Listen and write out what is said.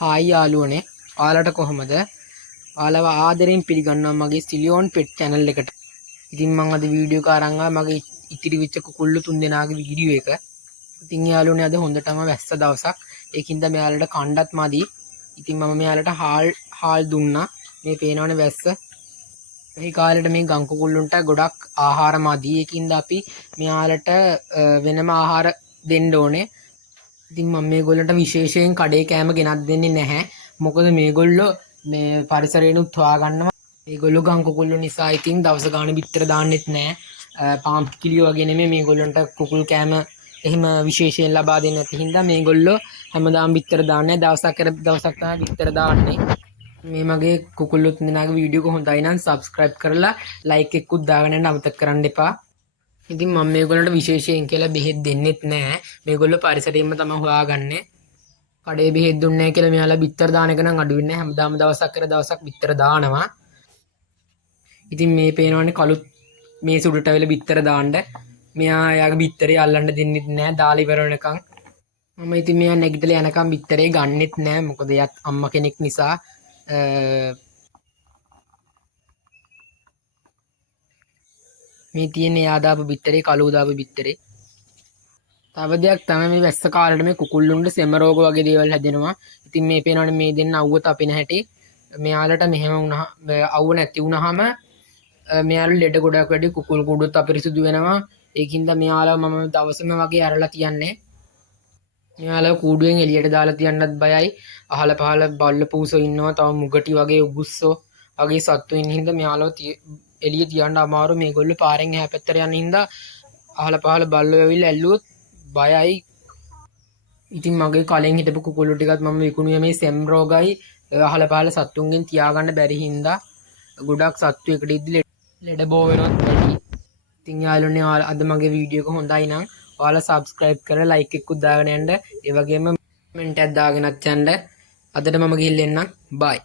Hi යාළුවනේ ඔයාලට කොහමද? ඔයාලව ආදරෙන් පිළිගන්නවා මගේ සිලියෝන් පෙට් channel එකට. ඉතින් මම අද වීඩියෝ එක අරන් ආවා මගේ ඉතිරි වෙච්ච කුකුල්ලු තුන්දෙනාගේ වීඩියෝ එක. ඉතින් යාළුවනේ අද හොඳටම වැස්ස දවසක්. ඒකින්ද මෙයාලට කණ්ඩත් මදි. ඉතින් මම මෙයාලට හාල් දුන්නා. මේ පේනවනේ වැස්ස. මේ කාලේට මේ ගම් කුකුල්ලුන්ට ගොඩක් ආහාර මදි. ඒකින්ද අපි මෙයාලට වෙනම ආහාර දෙන්න ඕනේ. ඉතින් මම මේගොල්ලන්ට විශේෂයෙන් කඩේ කෑම ගෙනත් දෙන්නේ නැහැ. මොකද මේගොල්ලෝ මේ පරිසරේනුත් හොයාගන්නවා. මේගොල්ලෝ ගම් කුකුල්ලෝ නිසා ඉතින් දවස ගාන බිත්තර දාන්නෙත් නැහැ. පාම් කිලියෝ වගේ නෙමෙයි මේගොල්ලන්ට කුකුල් කෑම එහෙම විශේෂයෙන් ලබා දෙන්නේ නැති හින්දා මේගොල්ලෝ හැමදාම බිත්තර දාන්නේ. දවසක් තමයි බිත්තර දාන්නේ. මේ මගේ කුකුල්ලෝ තුන්දෙනාගේ වීඩියෝ එක හොඳයි නම් subscribe කරලා like එකකුත් දාගෙන යන්න අමතක කරන්න එපා. ඉතින් මම මේගොල්ලන්ට විශේෂයෙන් කියලා බෙහෙත් දෙන්නෙත් නැහැ. මේගොල්ලෝ පරිසරයෙන්ම තමයි හොයාගන්නේ. කඩේ බෙහෙත් දුන්නේ නැහැ කියලා මෙයාලා බිත්තර දාන එක නම් අඩු වෙන්නේ නැහැ. හැමදාම දවසක් බිත්තර දානවා. ඉතින් මේ පේනවනේ කළුත් මේ සුඩට වෙල බිත්තර දාන්න. මෙයා යාගේ බිත්තරේ අල්ලන්න දෙන්නෙත් නැහැ. දාලා ඉවර වෙනකන්. මම ඉතින් මෙයා නැගිටලා යනකම් බිත්තරේ ගන්නෙත් නැහැ. මොකද එයාත් අම්මා කෙනෙක් නිසා මේ තියෙන එයා දාපු බිත්තරේ කළු දාපු බිත්තරේ. තව දෙයක් තමයි මේ වැස්ස කාලේට මේ කුකුල්ලුන්ට සෙම රෝග වගේ දේවල් හැදෙනවා. ඉතින් මේ පේනවනේ මේ දෙන්න අවුව තපින හැටි. මෙයාලට මෙහෙම වුණා අවුව නැති වුණාම මෙයාලට ලෙඩ ගොඩක් වැඩි කුකුල් කුඩුත් අපිරිසුදු වෙනවා. ඒකින්ද මෙයාලව මම දවසම වගේ අරලා තියන්නේ. මෙයාලව කූඩුවෙන් එළියට දාලා තියන්නත් බයයි. අහල පහල බල්ල පූසෝ ඉන්නවා. තව මුගටි වගේ උගුස්සෝ වගේ සත්තු ඉන්න හින්දා මෙයාලව එළිය තියන්න අමාරු. මේගොල්ලෝ පාරෙන් එහා පැත්තට යන හින්දා අහල පහල බල්ලෝ ඇවිල්ලා ඇල්ලුවොත් බයයි. ඉතින් මගේ කලින් හිටපු කුකුල්ලු ටිකත් මම විකුණුවේ මේ සෙම් රෝගයි අහල පහල සත්තුන්ගෙන් තියාගන්න බැරි හින්දා ගොඩක් සත්තු එකට ඉද්දි ලෙඩ බෝ වෙනවත් වැඩි. ඉතින් යාළුවනේ ඔයාලා අද මගේ වීඩියෝ එක හොඳයි නම් ඔයාලා subscribe කරලා like එකකුත් දාගෙන යන්න. ඒ වගේම කමෙන්ට් එකක් දාගෙනත් යන්න. අදට මම ගිහින් එන්නම්. bye.